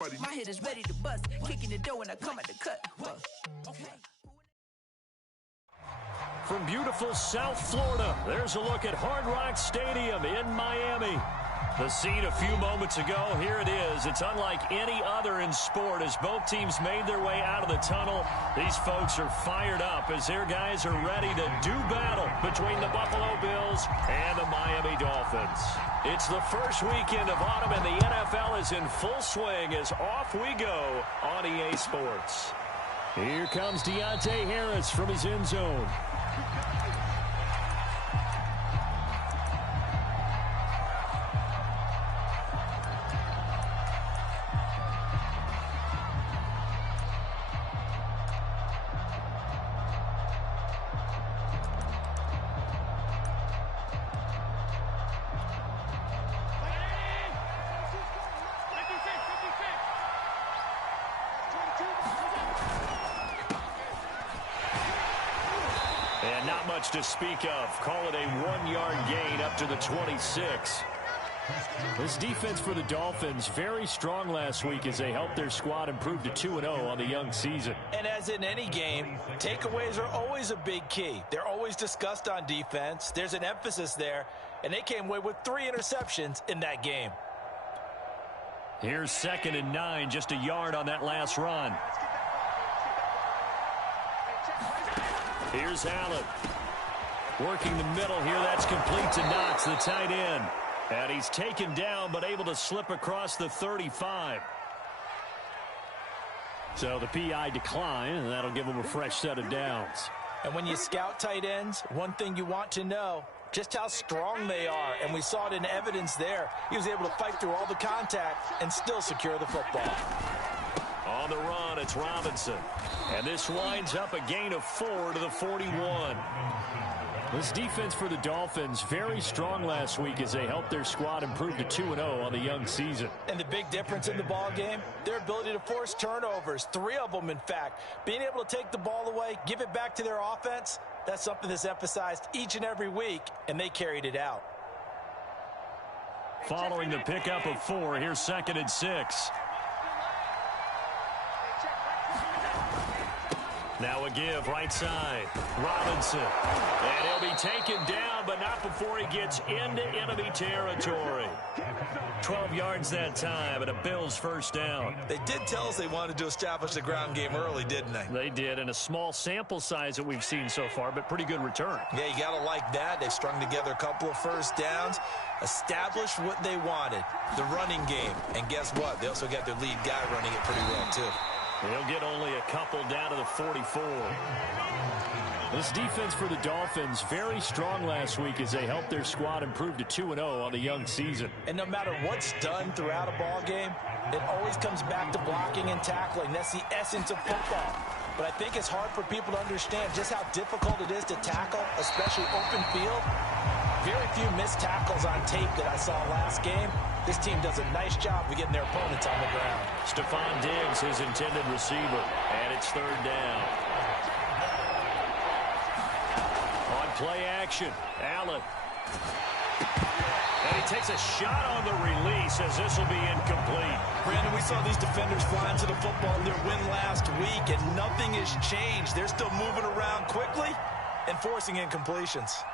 My head is ready to bust, kicking the door when I come at the cut. From beautiful South Florida, there's a look at Hard Rock Stadium in Miami. The scene a few moments ago, here it is. It's unlike any other in sport as both teams made their way out of the tunnel. These folks are fired up as their guys are ready to do battle between the Buffalo Bills and the Miami Dolphins. It's the first weekend of autumn and the NFL is in full swing as off we go on EA Sports. Here comes Deontay Harris from his end zone. And not much to speak of. Call it a 1-yard gain up to the 26. This defense for the Dolphins, very strong last week as they helped their squad improve to 2-0 on the young season. And as in any game, takeaways are always a big key. They're always discussed on defense. There's an emphasis there, and they came away with 3 interceptions in that game. Here's 2nd and 9, just a yard on that last run. Here's Allen. Working the middle here. That's complete to Knox, the tight end. And he's taken down but able to slip across the 35. So the PI decline, and that'll give him a fresh set of downs. And when you scout tight ends, one thing you want to know, just how strong they are. And we saw it in evidence there. He was able to fight through all the contact and still secure the football. On the run, it's Robinson. And this winds up a gain of 4 to the 41. This defense for the Dolphins, very strong last week as they helped their squad improve to 2-0 on the young season. And the big difference in the ball game, their ability to force turnovers, 3 of them in fact. Being able to take the ball away, give it back to their offense, that's something that's emphasized each and every week, and they carried it out. Following the pickup of 4, here's 2nd and 6. Now a give, right side. Robinson. And he'll be taken down, but not before he gets into enemy territory. 12 yards that time, and a Bills first down. They did tell us they wanted to establish the ground game early, didn't they? They did, and a small sample size that we've seen so far, but pretty good return. Yeah, you got to like that. They strung together a couple of first downs, established what they wanted, the running game. And guess what? They also got their lead guy running it pretty well, too. He'll get only a couple down to the 44. This defense for the Dolphins, very strong last week as they helped their squad improve to 2-0 on the young season. And no matter what's done throughout a ball game, it always comes back to blocking and tackling. That's the essence of football. But I think it's hard for people to understand just how difficult it is to tackle, especially open field. Very few missed tackles on tape that I saw last game. This team does a nice job of getting their opponents on the ground. Stephon Diggs, his intended receiver, and it's 3rd down. On play action, Allen. And he takes a shot on the release as this will be incomplete. Brandon, we saw these defenders fly into the football in their win last week, and nothing has changed. They're still moving around quickly and forcing incompletions.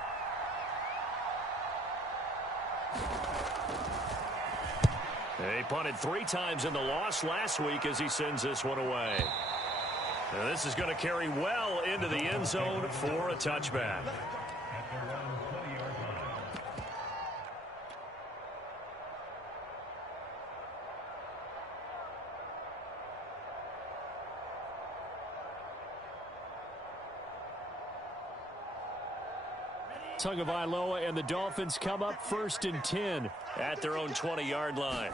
He punted 3 times in the loss last week as he sends this one away. Now this is going to carry well into the end zone for a touchback. Tagovailoa and the Dolphins come up 1st and 10 at their own 20-yard line.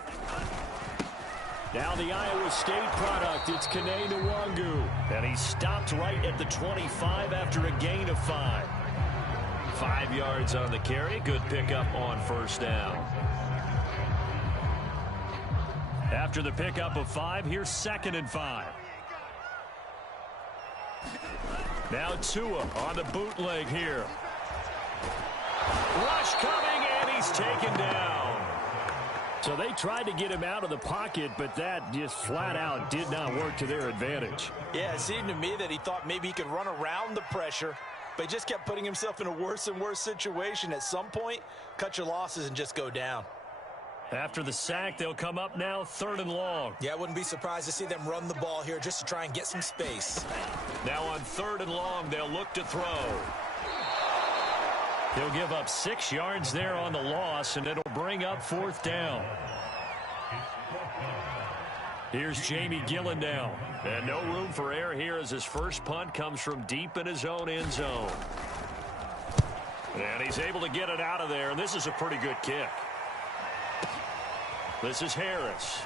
Now the Iowa State product, it's Kene Nwangu. And he stopped right at the 25 after a gain of 5. 5 yards on the carry. Good pickup on 1st down. After the pickup of 5, here's 2nd and 5. Now Tua on the bootleg here. Rush coming, and he's taken down. So they tried to get him out of the pocket, but that just flat out did not work to their advantage. Yeah, it seemed to me that he thought maybe he could run around the pressure, but he just kept putting himself in a worse and worse situation. At some point, cut your losses and just go down. After the sack, they'll come up now 3rd and long. Yeah, I wouldn't be surprised to see them run the ball here just to try and get some space. Now on 3rd and long, they'll look to throw. He'll give up 6 yards there on the loss, and it'll bring up 4th down. Here's Jamie Gillen now. And no room for error here as his first punt comes from deep in his own end zone. And he's able to get it out of there, and this is a pretty good kick. This is Harris.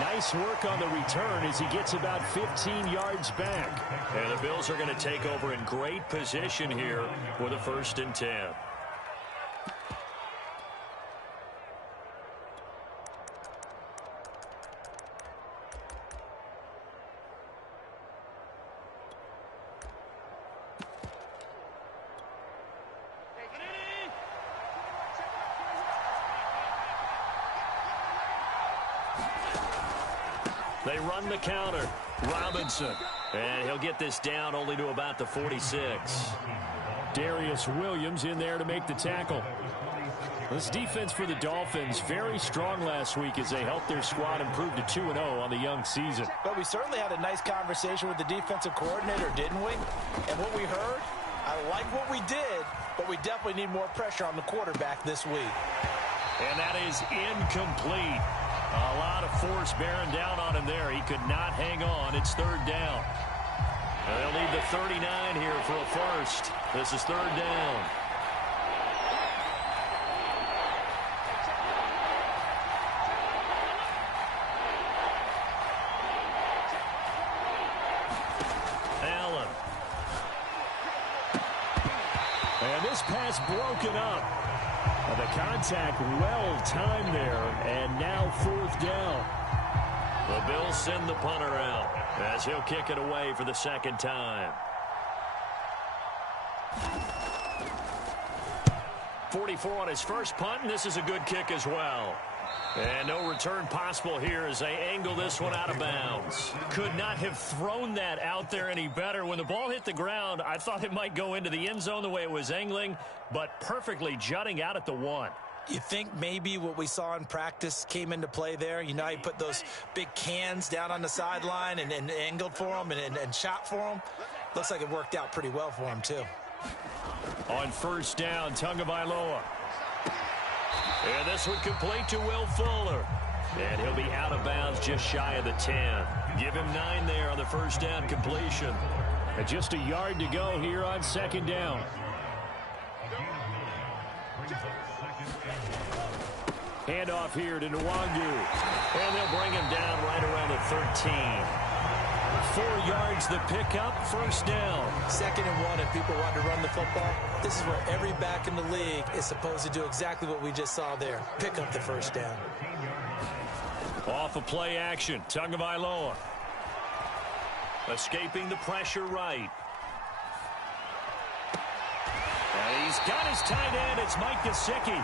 Nice work on the return as he gets about 15 yards back. And the Bills are going to take over in great position here with a 1st and 10. They run the counter. Robinson. And he'll get this down only to about the 46. Darius Williams in there to make the tackle. This defense for the Dolphins, very strong last week as they helped their squad improve to 2-0 on the young season. But we certainly had a nice conversation with the defensive coordinator, didn't we? And what we heard, I like what we did, but we definitely need more pressure on the quarterback this week. And that is incomplete. A lot of force bearing down on him there. He could not hang on. It's 3rd down. And they'll need the 39 here for a first. This is 3rd down. Allen. And this pass broken up. The contact well timed there, and now 4th down. The Bills send the punter out as he'll kick it away for the 2nd time. 44 on his first punt, and this is a good kick as well. And no return possible here as they angle this one out of bounds. Could not have thrown that out there any better. When the ball hit the ground, I thought it might go into the end zone the way it was angling, but perfectly jutting out at the 1. You think maybe what we saw in practice came into play there? You know, he put those big cans down on the sideline and angled for them and shot for them. Looks like it worked out pretty well for him, too. On 1st down, Tagovailoa. And this one complete to Will Fuller. And he'll be out of bounds just shy of the 10. Give him 9 there on the 1st down completion. And just a yard to go here on 2nd down. Handoff here to Nwangu. And they'll bring him down right around the 13. 4 yards the pickup, 1st down. 2nd and 1, and people want to run the football. This is where every back in the league is supposed to do exactly what we just saw there. Pick up the 1st down. Off of play action, Tagovailoa. Escaping the pressure right. And he's got his tight end. It's Mike Gesicki.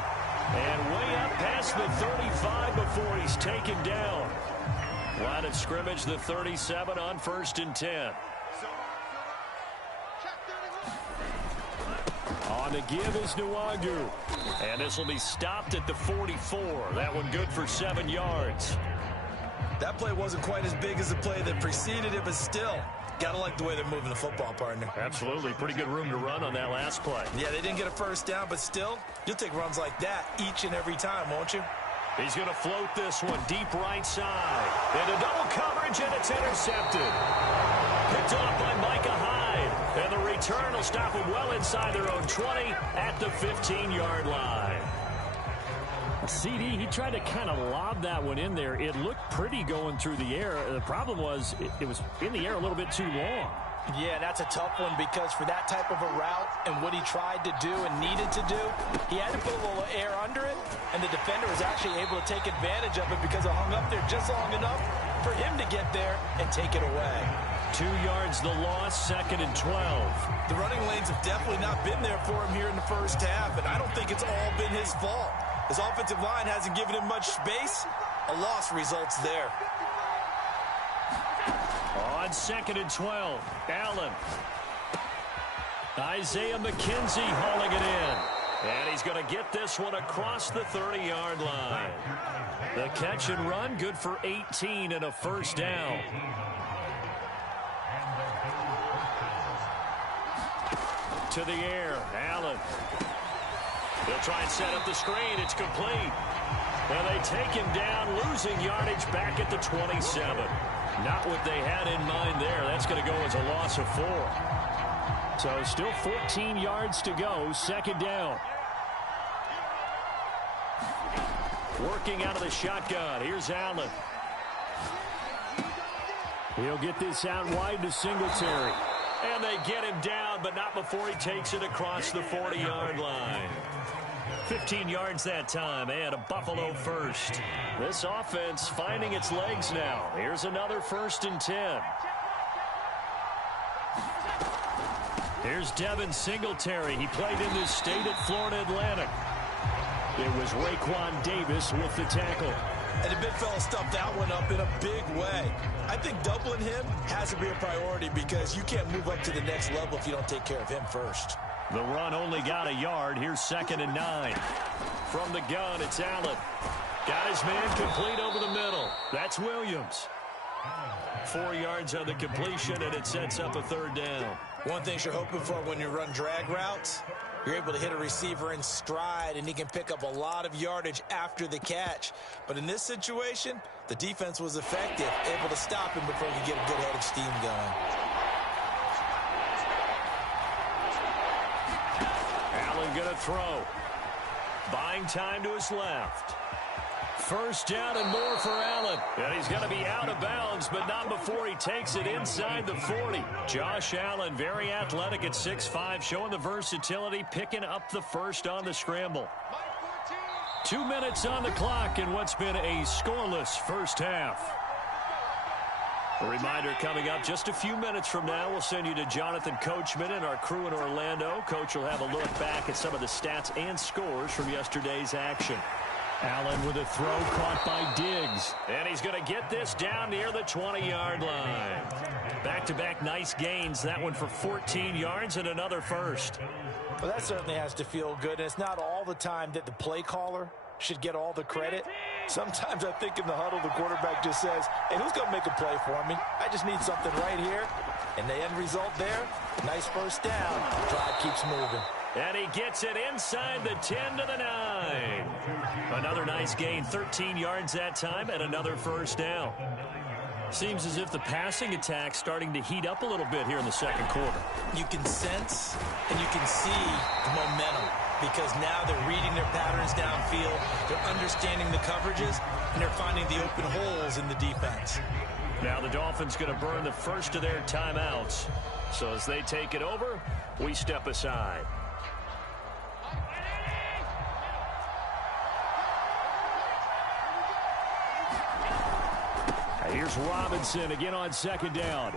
And way up past the 35 before he's taken down. Line of scrimmage, the 37 on 1st and 10. On the give is Nwangu. And this will be stopped at the 44. That one good for 7 yards. That play wasn't quite as big as the play that preceded it, but still, gotta like the way they're moving the football, partner. Absolutely. Pretty good room to run on that last play. Yeah, they didn't get a 1st down, but still, you'll take runs like that each and every time, won't you? He's going to float this one deep right side. Into double coverage, and it's intercepted. Picked off by Micah Hyde. And the return will stop him well inside their own 20 at the 15-yard line. CD, he tried to kind of lob that one in there. It looked pretty going through the air. The problem was it was in the air a little bit too long. Yeah, that's a tough one because for that type of a route and what he tried to do and needed to do, he had to put a little air under it, and the defender was actually able to take advantage of it because it hung up there just long enough for him to get there and take it away. 2 yards the loss, 2nd and 12. The running lanes have definitely not been there for him here in the first half, and I don't think it's all been his fault. His offensive line hasn't given him much space. A loss results there. On 2nd and 12, Allen. Isaiah McKenzie hauling it in. And he's going to get this one across the 30-yard line. The catch and run, good for 18 and a first down. To the air, Allen. They'll try and set up the screen. It's complete. And they take him down, losing yardage back at the 27. Not what they had in mind there. That's going to go as a loss of 4. So still 14 yards to go, 2nd down. Working out of the shotgun. Here's Allen. He'll get this out wide to Singletary. And they get him down, but not before he takes it across the 40-yard line. 15 yards that time, and a Buffalo first. This offense finding its legs now. Here's another 1st and 10. Here's Devin Singletary. He played in this state at Florida Atlantic. It was Raekwon Davis with the tackle. And the big fella stuffed that one up in a big way. I think doubling him has to be a priority because you can't move up to the next level if you don't take care of him first. The run only got a yard. Here's 2nd and 9. From the gun, it's Allen. Got his man complete over the middle. That's Williams. 4 yards on the completion, and it sets up a 3rd down. One thing you're hoping for when you run drag routes, you're able to hit a receiver in stride, and he can pick up a lot of yardage after the catch. But in this situation, the defense was effective, able to stop him before he could get a good head of steam going. Allen going to throw. Buying time to his left. 1st down and more for Allen. And he's going to be out of bounds, but not before he takes it inside the 40. Josh Allen, very athletic at 6'5", showing the versatility, picking up the first on the scramble. 2 minutes on the clock in what's been a scoreless first half. A reminder coming up just a few minutes from now, we'll send you to Jonathan Coachman and our crew in Orlando. Coach will have a look back at some of the stats and scores from yesterday's action. Allen with a throw caught by Diggs. And he's going to get this down near the 20-yard line. Back-to-back nice gains. That one for 14 yards and another first. Well, that certainly has to feel good. And it's not all the time that the play caller should get all the credit. Sometimes I think in the huddle, the quarterback just says, hey, who's going to make a play for me? I just need something right here. And the end result there, nice first down. Drive keeps moving. And he gets it inside the 10 to the 9. Another nice gain, 13 yards that time, and another first down. Seems as if the passing attack's starting to heat up a little bit here in the second quarter. You can sense and you can see the momentum because now they're reading their patterns downfield, they're understanding the coverages, and they're finding the open holes in the defense. Now the Dolphins going to burn the first of their timeouts. So as they take it over, we step aside. Here's Robinson again on 2nd down.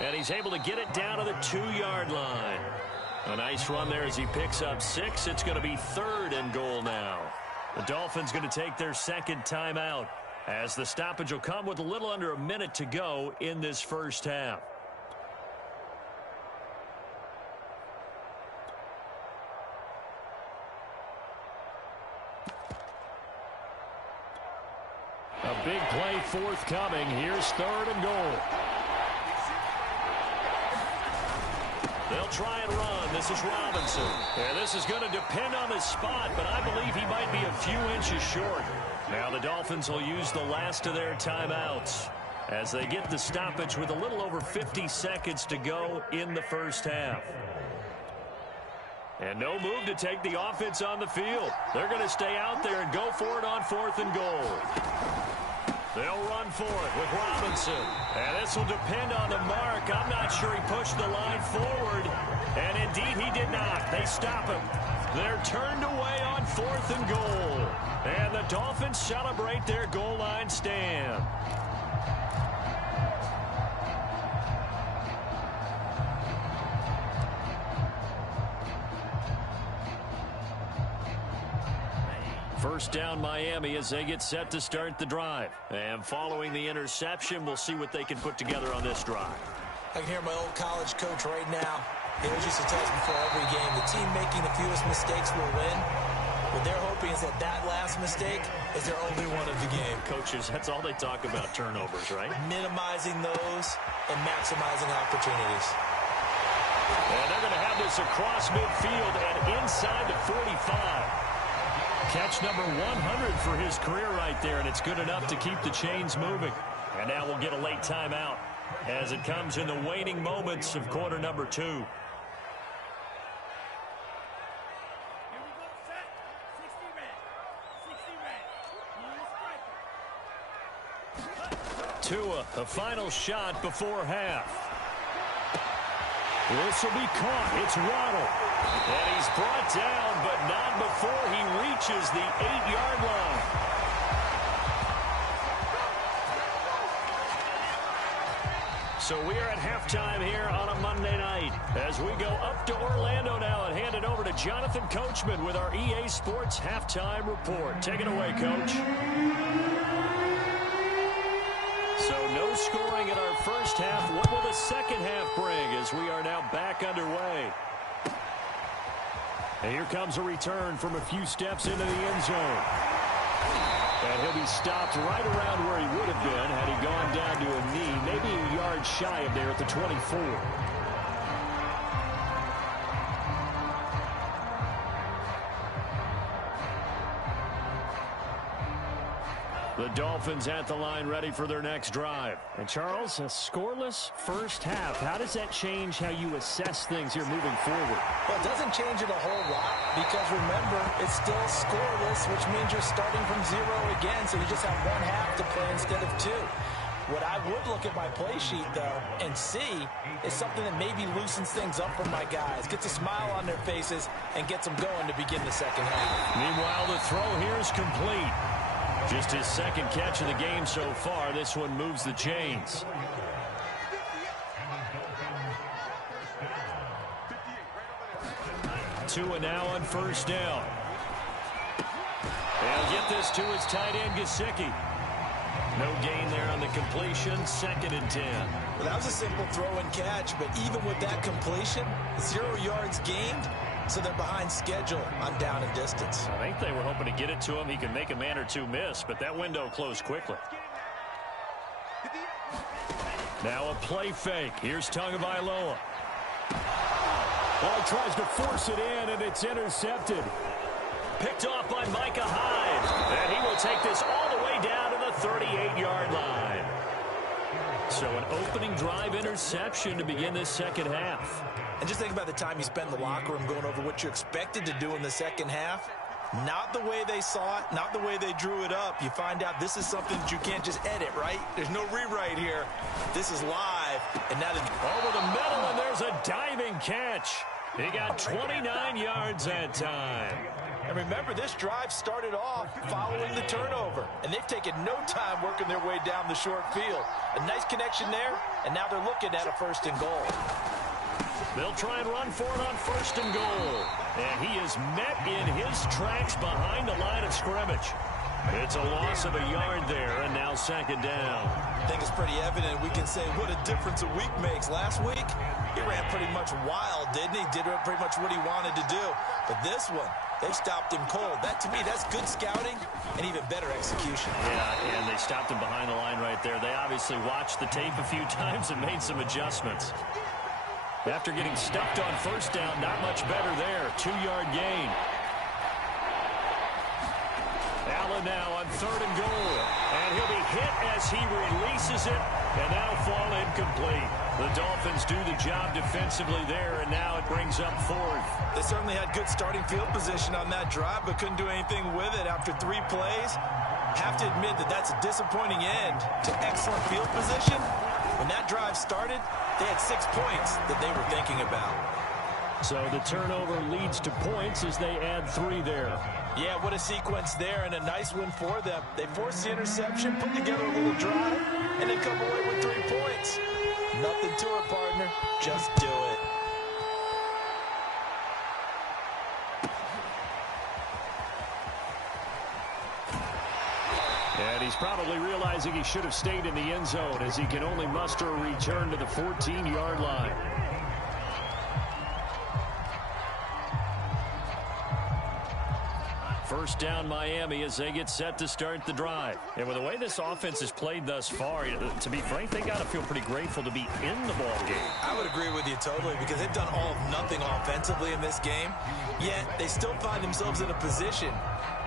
And he's able to get it down to the 2-yard line. A nice run there as he picks up 6. It's going to be 3rd and goal now. The Dolphins going to take their 2nd timeout as the stoppage will come with a little under a minute to go in this first half. A big play forthcoming. Here's 3rd and goal. They'll try and run. This is Robinson. And this is going to depend on the spot, but I believe he might be a few inches short. Now the Dolphins will use the last of their timeouts as they get the stoppage with a little over 50 seconds to go in the first half. And no move to take the offense on the field. They're going to stay out there and go for it on 4th and goal. They'll run for it with Robinson. And this will depend on the mark. I'm not sure he pushed the line forward. And indeed he did not. They stop him. They're turned away on 4th and goal. And the Dolphins celebrate their goal line stand. First down Miami as they get set to start the drive. And following the interception, we'll see what they can put together on this drive. I can hear my old college coach right now. He always used to tell us before every game, the team making the fewest mistakes will win. What they're hoping is that that last mistake is their only one of the game. Coaches, that's all they talk about, turnovers, right? Minimizing those and maximizing opportunities. And they're going to have this across midfield and inside the 45. Catch number 100 for his career right there, and it's good enough to keep the chains moving. And now we'll get a late timeout as it comes in the waning moments of quarter number 2. Tua, the final shot before half. This will be caught. It's Waddle. And he's brought down, but not before he reaches the 8-yard line. So we are at halftime here on a Monday night as we go up to Orlando now and hand it over to Jonathan Coachman with our EA Sports Halftime Report. Take it away, Coach. So no scoring in our first half. What will the second half bring as we are now back underway? And here comes a return from a few steps into the end zone. And he'll be stopped right around where he would have been had he gone down to a knee, maybe a yard shy of there at the 24. The Dolphins at the line ready for their next drive. And Charles, a scoreless first half. How does that change how you assess things here moving forward? Well, it doesn't change it a whole lot because remember, it's still scoreless, which means you're starting from 0 again, so you just have one half to play instead of 2. What I would look at my play sheet, though, and see is something that maybe loosens things up for my guys, gets a smile on their faces, and gets them going to begin the second half. Meanwhile, the throw here is complete. Just his second catch of the game so far. This one moves the chains. Tua now on first down. They'll get this to his tight end, Gesicki. No gain there on the completion. 2nd and 10. Well, that was a simple throw and catch, but even with that completion, 0 yards gained. So they're behind schedule on down and distance. I think they were hoping to get it to him. He could make a man or two miss, but that window closed quickly. Now a play fake. Here's Tagovailoa. Well, he tries to force it in, and it's intercepted. Picked off by Micah Hyde. And he will take this all the way down to the 38-yard line. So an opening drive interception to begin this second half. And just think about the time you spend in the locker room going over what you're expected to do in the second half. Not the way they saw it, not the way they drew it up. You find out this is something that you can't just edit, right? There's no rewrite here. This is live. And now over the middle, and there's a diving catch. He got 29 yards that time. And remember, this drive started off following the turnover. And they've taken no time working their way down the short field. A nice connection there, and now they're looking at a 1st and goal. They'll try and run for it on 1st and goal. And he is met in his tracks behind the line of scrimmage. It's a loss of a yard there, and now 2nd down. I think it's pretty evident. We can say what a difference a week makes. Last week, he ran pretty much wild, didn't he? Did pretty much what he wanted to do. But this one, they stopped him cold. That, to me, that's good scouting and even better execution. Yeah, and they stopped him behind the line right there. They obviously watched the tape a few times and made some adjustments. After getting stuffed on 1st down, not much better there. 2-yard gain. Allen now on 3rd and goal. And he'll be hit as he releases it. And that'll fall incomplete. The Dolphins do the job defensively there, and now it brings up 4th. They certainly had good starting field position on that drive, but couldn't do anything with it after 3 plays. Have to admit that that's a disappointing end to excellent field position. When that drive started, they had 6 points that they were thinking about. So the turnover leads to points as they add 3 there. Yeah, what a sequence there, and a nice one for them. They forced the interception, put together a little drive, and then come away with 3 points. Nothing to it, partner. Just do it. And he's probably realizing he should have stayed in the end zone as he can only muster a return to the 14-yard line. First down Miami as they get set to start the drive. And with the way this offense has played thus far, to be frank, they got to feel pretty grateful to be in the ball game. I would agree with you totally because they've done all of nothing offensively in this game, yet they still find themselves in a position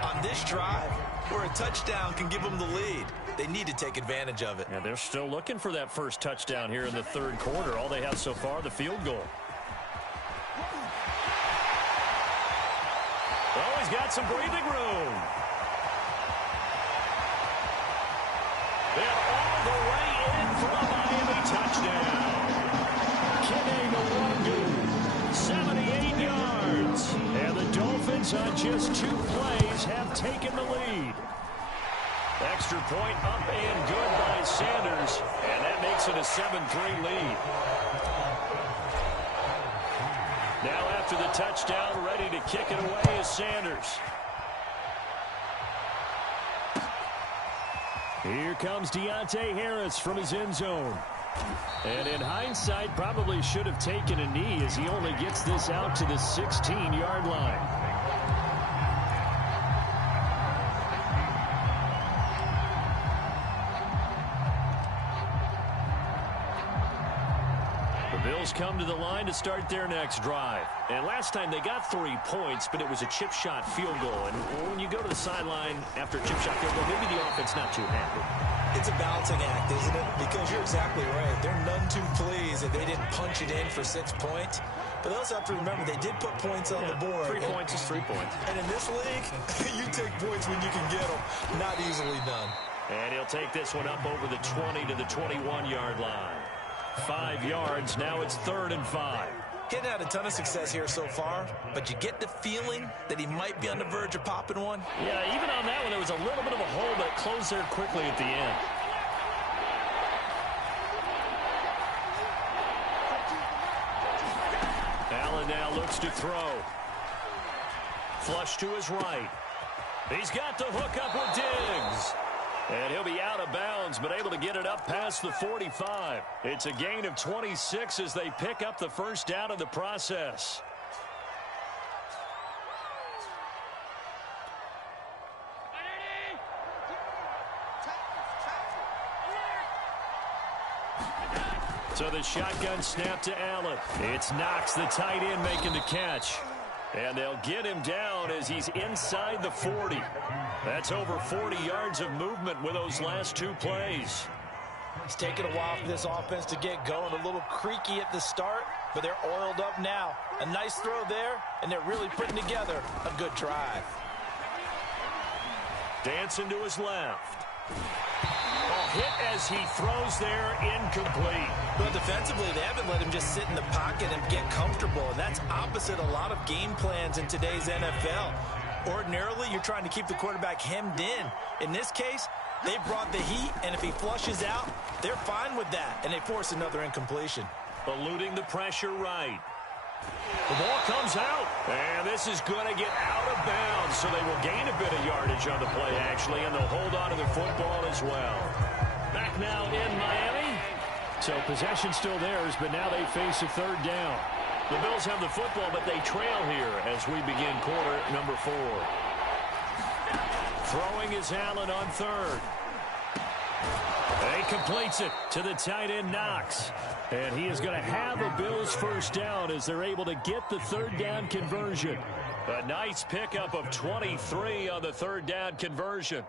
on this drive where a touchdown can give them the lead. They need to take advantage of it. Yeah, they're still looking for that first touchdown here in the third quarter. All they have so far, the field goal. Oh, he's got some breathing room. And all the way in for a Miami touchdown. Kene Nwangwu, 78 yards. And the Dolphins on just 2 plays have taken the lead. Extra point up and good by Sanders. And that makes it a 7-3 lead. Now after the touchdown, ready to kick it away is Sanders. Here comes Deontay Harris from his end zone. And in hindsight, probably should have taken a knee as he only gets this out to the 16-yard line. Bills come to the line to start their next drive. And last time they got 3 points, but it was a chip shot field goal. And when you go to the sideline after a chip shot field goal, maybe the offense not too happy. It's a balancing act, isn't it? Because you're exactly right. They're none too pleased that they didn't punch it in for 6 points. But they also have to remember they did put points on the board. 3 points is 3 points. And in this league, you take points when you can get them. Not easily done. And he'll take this one up over the 20 to the 21-yard line. 5 yards. Now it's 3rd and 5. He hadn't had a ton of success here so far, but you get the feeling that he might be on the verge of popping one. Yeah, even on that one, there was a little bit of a hole, but it closed there quickly at the end. Allen now looks to throw. Flush to his right. He's got the hook up with Diggs. And he'll be out of bounds, but able to get it up past the 45. It's a gain of 26 as they pick up the first down in the process. So the shotgun snap to Allen. It's Knox, the tight end, making the catch. And they'll get him down as he's inside the 40. That's over 40 yards of movement with those last 2 plays. It's taken a while for this offense to get going. A little creaky at the start, but they're oiled up now. A nice throw there, and they're really putting together a good drive. Dancing to his left. Hit as he throws there, incomplete. But defensively, they haven't let him just sit in the pocket and get comfortable, and that's opposite a lot of game plans in today's NFL. Ordinarily, you're trying to keep the quarterback hemmed in. In this case, they brought the heat, and if he flushes out, they're fine with that, and they force another incompletion. Eluding the pressure right. The ball comes out, and this is going to get out of bounds, so they will gain a bit of yardage on the play, actually, and they'll hold on to the football as well. Back now in Miami. So possession still theirs, but now they face a 3rd down. The Bills have the football, but they trail here as we begin quarter number 4. Throwing is Allen on 3rd. He completes it to the tight end Knox. And he is going to have a Bills first down as they're able to get the 3rd down conversion. A nice pickup of 23 on the 3rd down conversion.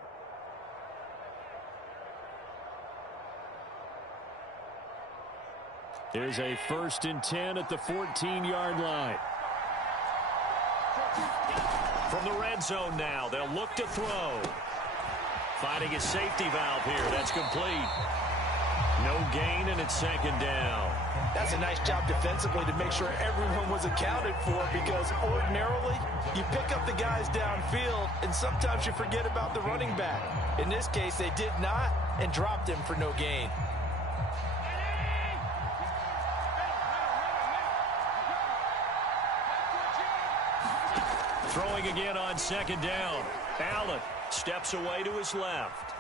Here's a 1st and 10 at the 14-yard line. From the red zone now, they'll look to throw. Finding a safety valve here. That's complete. No gain, and it's 2nd down. That's a nice job defensively to make sure everyone was accounted for, because ordinarily you pick up the guys downfield and sometimes you forget about the running back. In this case, they did not and dropped him for no gain. Throwing again on 2nd down. Allen steps away to his left.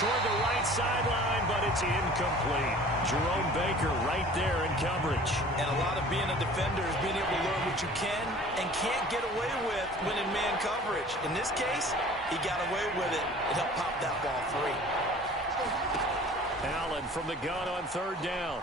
Toward the right sideline, but it's incomplete. Jerome Baker right there in coverage. And a lot of being a defender is being able to learn what you can and can't get away with when in man coverage. In this case, he got away with it, and he'll pop that ball free. Allen from the gun on third down.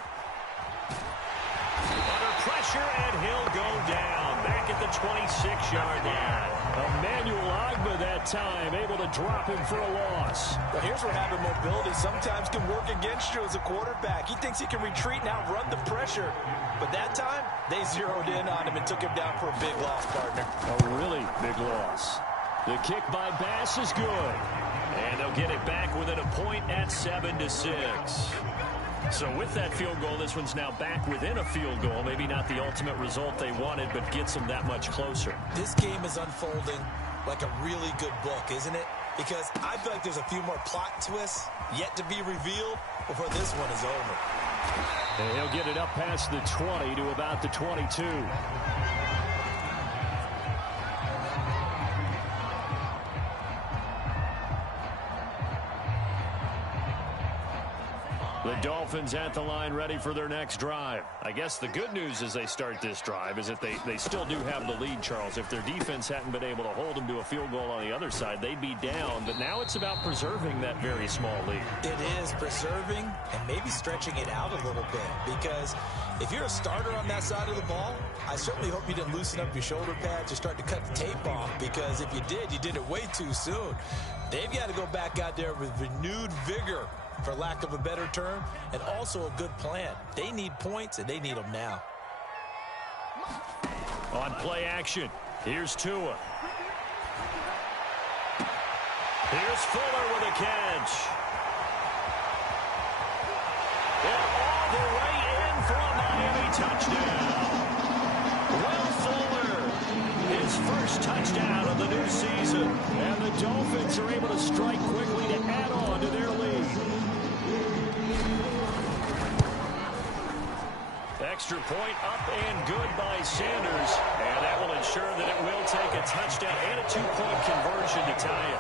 Under pressure, and he'll go down. Back at the 26-yard line. Emmanuel Ogbah that time, able to drop him for a loss. But here's where having mobility sometimes can work against you as a quarterback. He thinks he can retreat and outrun the pressure. But that time, they zeroed in on him and took him down for a big loss, partner. A really big loss. The kick by Bass is good. And they'll get it back within a point at 7-6. So with that field goal, this one's now back within a field goal. Maybe not the ultimate result they wanted, but gets them that much closer. This game is unfolding like a really good book, isn't it? Because I feel like there's a few more plot twists yet to be revealed before this one is over. And he'll get it up past the 20 to about the 22. The Dolphins at the line ready for their next drive. I guess the good news as they start this drive is that they still do have the lead, Charles. If their defense hadn't been able to hold them to a field goal on the other side, they'd be down. But now it's about preserving that very small lead. It is preserving and maybe stretching it out a little bit. Because if you're a starter on that side of the ball, I certainly hope you didn't loosen up your shoulder pads or start to cut the tape off. Because if you did it way too soon. They've got to go back out there with renewed vigor, for lack of a better term, and also a good plan. They need points, and they need them now. On play action, here's Tua. Here's Fuller with a catch. And all the way in for a Miami touchdown. Will Fuller, his first touchdown of the new season. And the Dolphins are able to strike quickly to add on to their lead. Extra point up and good by Sanders. And that will ensure that it will take a touchdown and a 2-point conversion to tie it.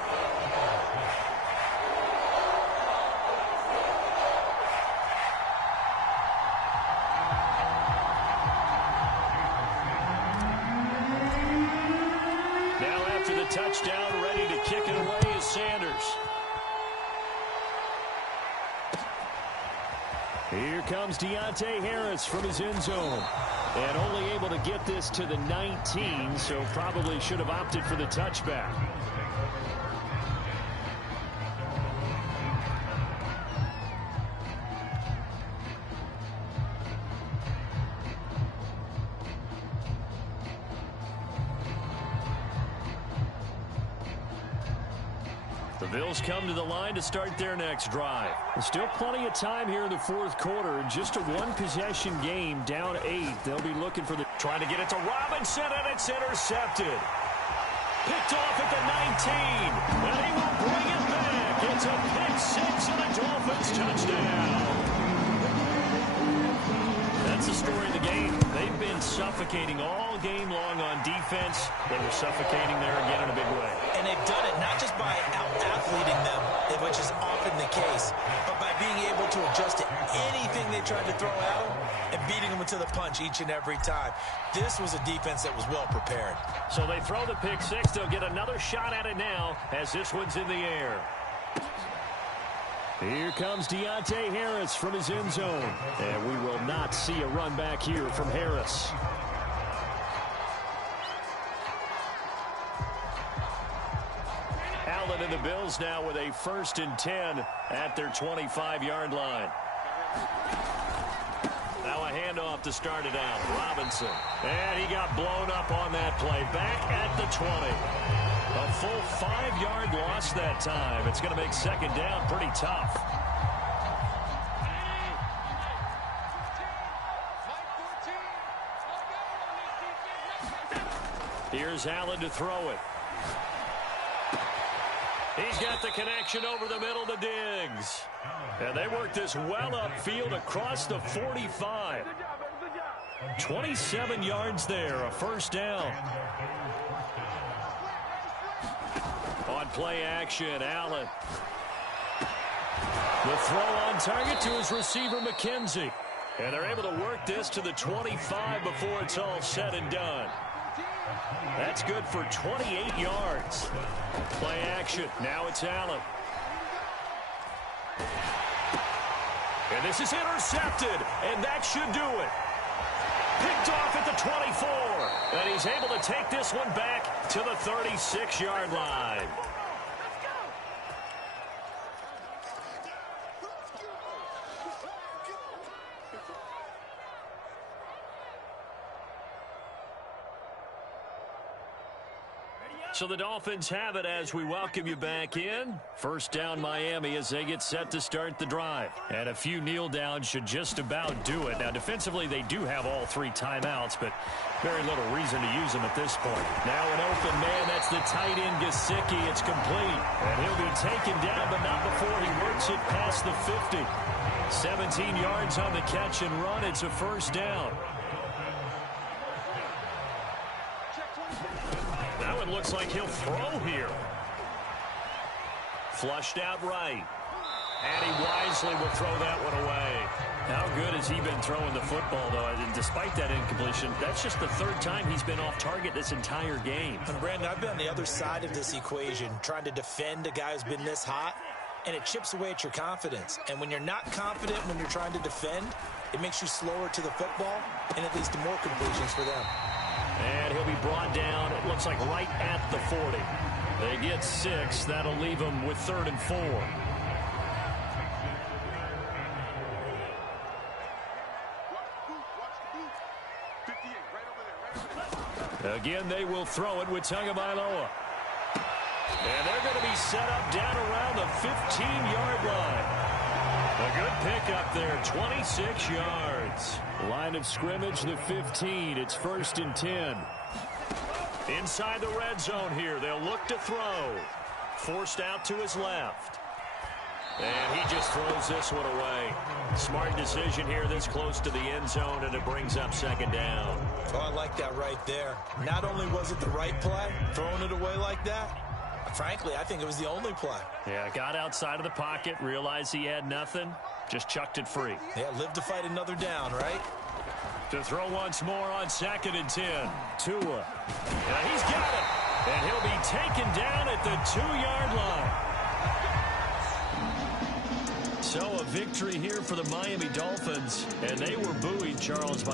Now after the touchdown, ready to kick it away is Sanders. Here comes Deontay Harris from his end zone. And only able to get this to the 19, so probably should have opted for the touchback. The Bills come to the line to start their next drive. There's still plenty of time here in the fourth quarter. Just a one-possession game, down 8. They'll be looking for the... Trying to get it to Robinson, and it's intercepted. Picked off at the 19. And he will bring it back. It's a pick 6 and a Dolphins touchdown. That's the story of the game. They've been suffocating all game long on defense. They were suffocating there again in a big way. And they've done it not just by out-athleting them, which is often the case, but by being able to adjust to anything they tried to throw at them and beating them into the punch each and every time. This was a defense that was well prepared. So they throw the pick 6. They'll get another shot at it now as this one's in the air. Here comes Deontay Harris from his end zone. And we will not see a run back here from Harris. Allen and the Bills now with a 1st and 10 at their 25-yard line. Now a handoff to start it out. Robinson. And he got blown up on that play. Back at the 20. A full 5-yard loss that time. It's going to make second down pretty tough. Here's Allen to throw it. He's got the connection over the middle to Diggs. And they work this well upfield across the 45. 27 yards there, a 1st down. On on play action. Allen. The throw on target to his receiver, McKenzie. And they're able to work this to the 25 before it's all said and done. That's good for 28 yards. Play action. Now it's Allen. And this is intercepted, and that should do it. Picked off at the 24, and he's able to take this one back to the 36-yard line. So the Dolphins have it as we welcome you back in. First down Miami as they get set to start the drive. And a few kneel downs should just about do it. Now defensively they do have all 3 timeouts, but very little reason to use them at this point. Now an open man, that's the tight end Gesicki. It's complete. And he'll be taken down, but not before he works it past the 50. 17 yards on the catch and run. It's a first down. Now it looks like he'll throw here. Flushed out right. And he wisely will throw that one away. How good has he been throwing the football, though? And despite that incompletion, that's just the 3rd time he's been off target this entire game. And Brandon, I've been on the other side of this equation, trying to defend a guy who's been this hot, and it chips away at your confidence. And when you're not confident when you're trying to defend, it makes you slower to the football, and it leads to more completions for them. And he'll be brought down, it looks like right at the 40. They get 6. That'll leave them with 3rd and 4. Again, they will throw it with Tagovailoa. And they're going to be set up down around the 15-yard line. A good pickup there, 26 yards. Line of scrimmage, the 15. It's 1st and 10. Inside the red zone here, they'll look to throw. Forced out to his left. And he just throws this one away. Smart decision here this close to the end zone, and it brings up 2nd down. Oh, I like that right there. Not only was it the right play, throwing it away like that, frankly, I think it was the only play. Yeah, got outside of the pocket, realized he had nothing, just chucked it free. Yeah, live to fight another down, right? To throw once more on 2nd and 10. Tua. Yeah, he's got it. And he'll be taken down at the 2-yard line. So a victory here for the Miami Dolphins, and they were buoyed, Charles, by